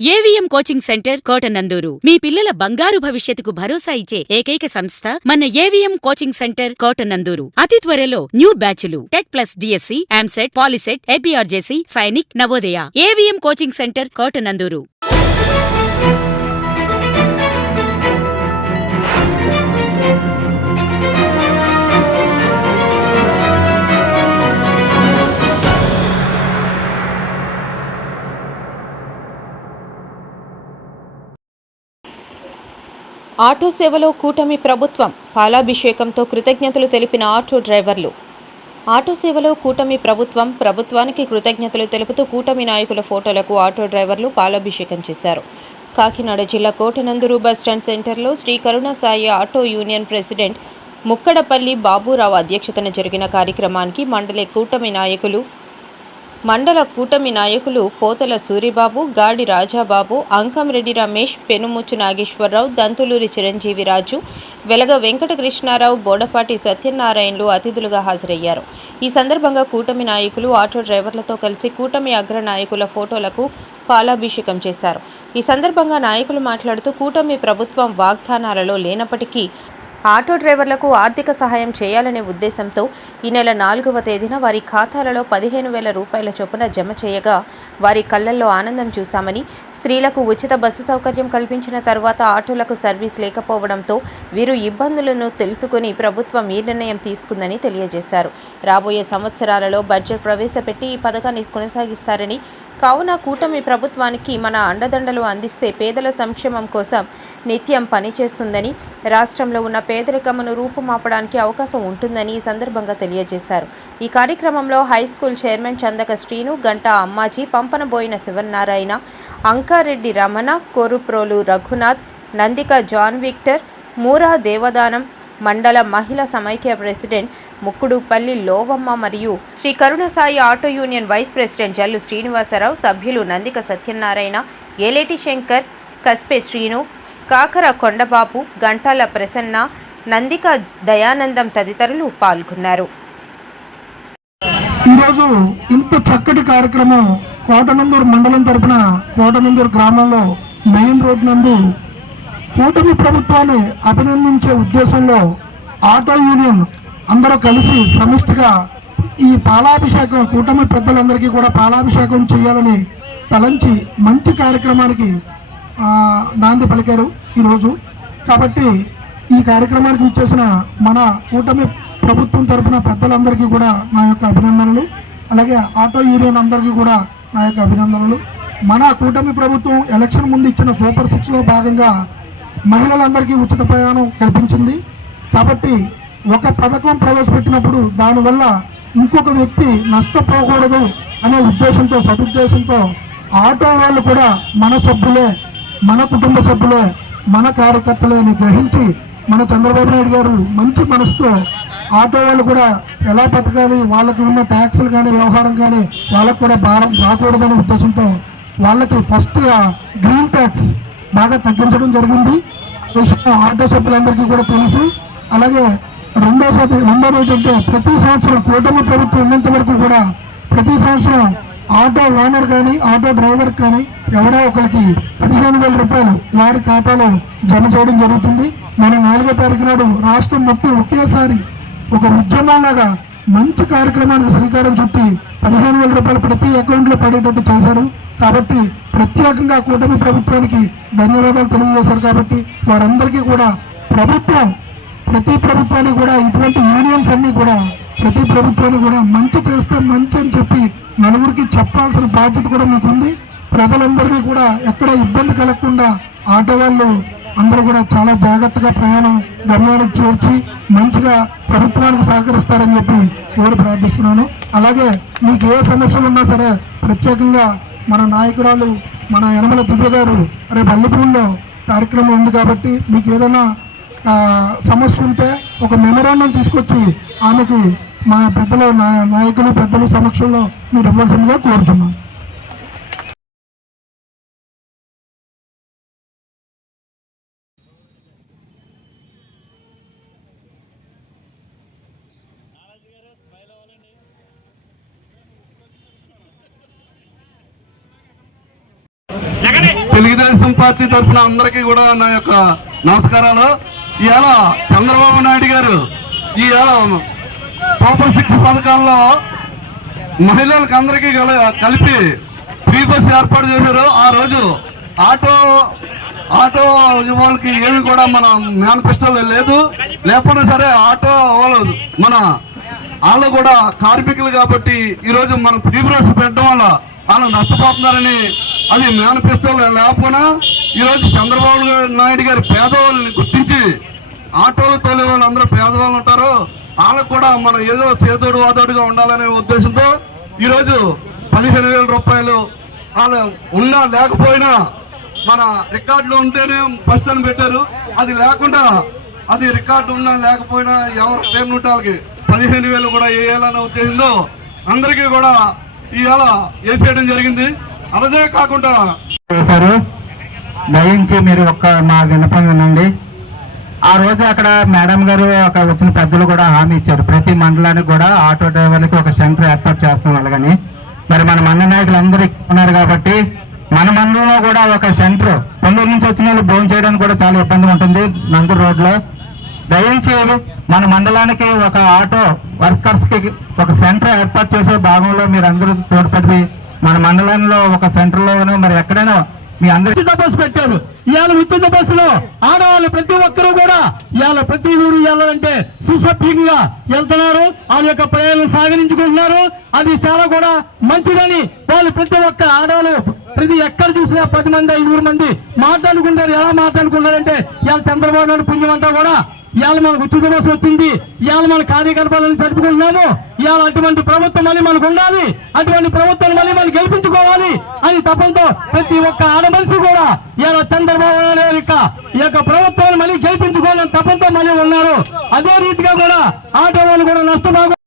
AVM coaching centre Kotananduru మీ పిల్లల బంగారు భవిష్యత్తుకు భరోసా ఇచ్చే ఏకైక సంస్థ మన ఏవిఎం కోచింగ్ సెంటర్ కోటనందూరు. అతి త్వరలో న్యూ బ్యాచ్లు TET plus DSC, EAMCET, POLYCET, APRJC, Sainik, Navodaya. AVM coaching centre Kotanandur. Auto సేవలో కూటమి ప్రభుత్వం పాలాభిషేకంతో కృతజ్ఞతలు తెలిపిన ఆటో డ్రైవర్లు. ఆటో సేవలో కూటమి ప్రభుత్వానికి కృతజ్ఞతలు తెలుపుతూ కూటమి నాయకుల ఫోటోలకు ఆటో డ్రైవర్లు పాలాభిషేకం చేశారు. కాకినాడ జిల్లా కోటనందూరు బస్టాండ్ సెంటర్లో Shri Karuna Sai auto union president Mukkadapalli Baburao అధ్యక్షతన జరిగిన కార్యక్రమానికి మండల కూటమి నాయకులు పోతల సూరిబాబు, గాడి రాజాబాబు, అంకంరెడ్డి రమేష్, పెనుముచ్చు నాగేశ్వరరావు, దంతులూరి చిరంజీవిరాజు, వెలగ వెంకటకృష్ణారావు, బోడపాటి సత్యనారాయణలు అతిథులుగా హాజరయ్యారు. ఈ సందర్భంగా కూటమి నాయకులు ఆటో డ్రైవర్లతో కలిసి కూటమి అగ్ర నాయకుల ఫోటోలకు పాలాభిషేకం చేశారు. ఈ సందర్భంగా నాయకులు మాట్లాడుతూ కూటమి ప్రభుత్వం వాగ్దానాలలో లేనప్పటికీ ఆటో డ్రైవర్లకు ఆర్థిక సహాయం చేయాలనే ఉద్దేశంతో ఈ నెల 4వ తేదీన వారి ఖాతాలలో 15,000 రూపాయల చొప్పున జమ చేయగా వారి కళ్లల్లో ఆనందం చూశామని, స్త్రీలకు ఉచిత బస్సు సౌకర్యం కల్పించిన తర్వాత ఆటోలకు సర్వీస్ లేకపోవడంతో వీరు ఇబ్బందులను తెలుసుకుని ప్రభుత్వం ఈ నిర్ణయం తీసుకుందని తెలియజేశారు. రాబోయే సంవత్సరాలలో బడ్జెట్ ప్రవేశపెట్టి ఈ పథకాన్ని కొనసాగిస్తారని, కావున కూటమి ప్రభుత్వానికి మన అండదండలు అందిస్తే పేదల సంక్షేమం కోసం నిత్యం పనిచేస్తుందని, రాష్ట్రంలో ఉన్న పేదరికమును రూపుమాపడానికి అవకాశం ఉంటుందని ఈ సందర్భంగా తెలియజేశారు. ఈ కార్యక్రమంలో high school chairman Chandaka Srinu, Ganta Ammaji, Pampanaboina Sivanarayana, Ankareddy Ramana, Koruprolu Raghunath, Nandika John Victor, Moora Devadanam, Mandala Mahila Samakhya president Mukkudupalli Lovamma మరియు Shri Karunasai auto union vice president Jallu Srinivasarao, సభ్యులు నందిక సత్యనారాయణ, ఏలేటి శంకర్, కస్పే శ్రీను, కాకర కొండబాబు, గంటాల ప్రసన్న, నందిక దయానందం తదితరులు పాల్గొన్నారు. ఈరోజు ఇంత చక్కటి కార్యక్రమం కోటనందూరు మండలం తరపున కోటనందూరు గ్రామంలో మెయిన్ రోడ్ నందు కూటమి ప్రభుత్వాన్ని అభినందించే ఉద్దేశంలో ఆటో యూనియన్ అందరూ కలిసి సమిష్టిగా ఈ పాలాభిషేకం కూటమి పెద్దలందరికీ కూడా పాలాభిషేకం చేయాలని తలంచి మంచి కార్యక్రమానికి నాంది పలికారు ఈరోజు. కాబట్టి ఈ కార్యక్రమానికి ఇచ్చేసిన మన కూటమి ప్రభుత్వం తరఫున పెద్దలందరికీ కూడా నా యొక్క అభినందనలు, అలాగే ఆటో యూనియన్ అందరికీ కూడా నా యొక్క అభినందనలు. మన కూటమి ప్రభుత్వం ఎలక్షన్ ముందు ఇచ్చిన సూపర్ 6లో భాగంగా మహిళలందరికీ ఉచిత ప్రయాణం కల్పించింది. కాబట్టి ఒక పథకం ప్రవేశపెట్టినప్పుడు దానివల్ల ఇంకొక వ్యక్తి నష్టపోకూడదు అనే ఉద్దేశంతో, సదుద్దేశంతో ఆటో వాళ్ళు కూడా మన సభ్యులే, మన కుటుంబ సభ్యులే, మన కార్యకర్తలే అని గ్రహించి మన చంద్రబాబు నాయుడు గారు మంచి మనసుతో ఆటో వాళ్ళు కూడా ఎలా బతకాలి, వాళ్ళకి ఉన్న ట్యాక్సులు కానీ వ్యవహారం కానీ వాళ్ళకు కూడా భారం రాకూడదనే ఉద్దేశంతో వాళ్ళకి ఫస్ట్గా గ్రీన్ ట్యాక్స్ బాగా తగ్గించడం జరిగింది. ఆటో సభ్యులందరికీ కూడా తెలుసు. అలాగే రెండోది ఏంటంటే ప్రతి సంవత్సరం కూటమి ప్రభుత్వం ఉన్నంత వరకు కూడా ప్రతి సంవత్సరం ఆటో ఓనర్ కానీ ఆటో డ్రైవర్ కానీ ఎవరో ఒకరికి 15,000 రూపాయలు వారి ఖాతాలో జమ చేయడం జరుగుతుంది. మన 4వ తారీఖు నాడు రాష్ట్రం మొత్తం ఒకేసారి ఒక ఉద్యమంలాగా మంచి కార్యక్రమానికి శ్రీకారం చుట్టి 15,000 రూపాయలు ప్రతి అకౌంట్లో పడేటట్టు చేశారు. కాబట్టి ప్రత్యేకంగా కూటమి ప్రభుత్వానికి ధన్యవాదాలు తెలియజేశారు. కాబట్టి వారందరికీ కూడా ప్రతి ప్రభుత్వానికి కూడా ఇటువంటి యూనియన్స్ అన్నీ కూడా ప్రతి ప్రభుత్వానికి కూడా మంచి చేస్తే మంచి అని చెప్పి నలుగురికి చెప్పాల్సిన బాధ్యత కూడా మీకు ఉంది. ప్రజలందరికీ కూడా ఎక్కడ ఇబ్బంది కలగకుండా ఆటో వాళ్ళు అందరూ కూడా చాలా జాగ్రత్తగా ప్రయాణం గమ్యానికి చేర్చి మంచిగా ప్రభుత్వానికి సహకరిస్తారని చెప్పి కోరి ప్రార్థిస్తున్నాను. అలాగే మీకు ఏ సమస్యలు ఉన్నా సరే ప్రత్యేకంగా మన నాయకురాలు మన యనమల దివ్య గారు రేపు అల్లిపూడిలో కార్యక్రమం ఉంది కాబట్టి మీకు ఏదైనా సమస్య ఉంటే ఒక మెమోరాండం తీసుకొచ్చి ఆమెకి మా నాయకులు పెద్దల సమక్షంలో మీరు ఇవ్వాల్సిందిగా కోరుచున్నాం. తెలుగుదేశం పార్టీ తరఫున అందరికీ కూడా నా యొక్క నమస్కారాలు. ఇవాళ చంద్రబాబు నాయుడు గారు ఇవాళ సూపర్ 6 పథకాల్లో మహిళలకు అందరికీ కలిపి ఫ్రీ బస్ ఏర్పాటు చేశారు. ఆ రోజు ఆటో వాళ్ళకి ఏమి కూడా మన మేనిఫెస్టోలో లేదు. లేకపోయినా సరే ఆటో వాళ్ళు కూడా కార్మికులు కాబట్టి ఈరోజు మనం ఫ్రీ బస్ పెట్టడం వల్ల వాళ్ళు నష్టపోతున్నారని, అది మేనిఫెస్టోలో లేకపోయినా ఈరోజు చంద్రబాబు నాయుడు గారు పేదవాళ్ళని గుర్తించి ఆటోలు తోలే వాళ్ళు అందరూ పేదవాళ్ళు ఉంటారు, వాళ్ళకు కూడా మనం ఏదో చేదోడు వాదోడుగా ఉండాలనే ఉద్దేశంతో ఈరోజు 15,000 రూపాయలు వాళ్ళు ఉన్నా లేకపోయినా మన రికార్డులో ఉంటేనే ఫస్ట్ అని పెట్టారు. అది లేకుండా అది రికార్డు ఉన్నా లేకపోయినా ఎవరు పేరు ఉంటే వాళ్ళకి 15,000 కూడా వేయాలనే ఉద్దేశంతో అందరికీ కూడా ఇవాళ వేసేయడం జరిగింది. అదే కాకుండా వేశారు. దయించి మీరు ఒక్క మా విన్నపం వినండి. ఆ రోజు అక్కడ మేడం గారు అక్కడ వచ్చిన పెద్దలు కూడా హామీ ఇచ్చారు, ప్రతి మండలానికి కూడా ఆటో డ్రైవర్లకి ఒక సెంటర్ ఏర్పాటు చేస్తాం అలాగని. మరి మన మండల నాయకులు అందరూ ఉన్నారు కాబట్టి మన మండలంలో కూడా ఒక సెంటర్, పొన్నూరు నుంచి వచ్చిన వాళ్ళు భోజనం చేయడానికి కూడా చాలా ఇబ్బంది ఉంటుంది నందూరు రోడ్లో. దయించి మన మండలానికి ఒక ఆటో వర్కర్స్ కి ఒక సెంటర్ ఏర్పాటు చేసే భాగంలో మీరు అందరూ తోడ్పడి మన మండలంలో ఒక సెంటర్ లోనూ మరి ఎక్కడైనా మీ అందరూ ఉచిత బస్సు పెట్టారు. ఇవాళ ఉచిత బస్సులో ఆడవాళ్ళు ప్రతి ఒక్కరూ కూడా ఇవాళ ప్రతి ఊరు వెళ్ళాలంటే సుసభ్యంగా వెళ్తున్నారు, వాళ్ళ యొక్క ప్రయాణాలు సాగరించుకుంటున్నారు. అది చాలా కూడా మంచిదని వాళ్ళు ప్రతి ఒక్క ఆడవాళ్ళు ప్రతి ఎక్కడ చూసినా 10 మంది 5 మంది మాట్లాడుకుంటారు. ఎలా మాట్లాడుకుంటారంటే ఇవాళ చంద్రబాబు నాయుడు పుణ్యం అంతా కూడా ఇవాళ మనకు ఉచిత బస్సు వచ్చింది, ఇవాళ మన కార్యకలాపాలను జరుపుకుంటున్నాము. ఇవాళ అటువంటి ప్రభుత్వం మళ్ళీ మనకు ఉండాలి, అటువంటి ప్రభుత్వం మళ్ళీ మనం గెలిపించుకోవాలి అని తపంతో ప్రతి ఒక్క ఆడమనిషి కూడా ఇవాళ చంద్రబాబు నాయుడు ఈ యొక్క ప్రభుత్వాన్ని మళ్ళీ గెలిపించుకోవాలని తపంతో మళ్ళీ ఉన్నారు. అదే రీతిగా కూడా ఆటో వాళ్ళు కూడా నష్టపోగా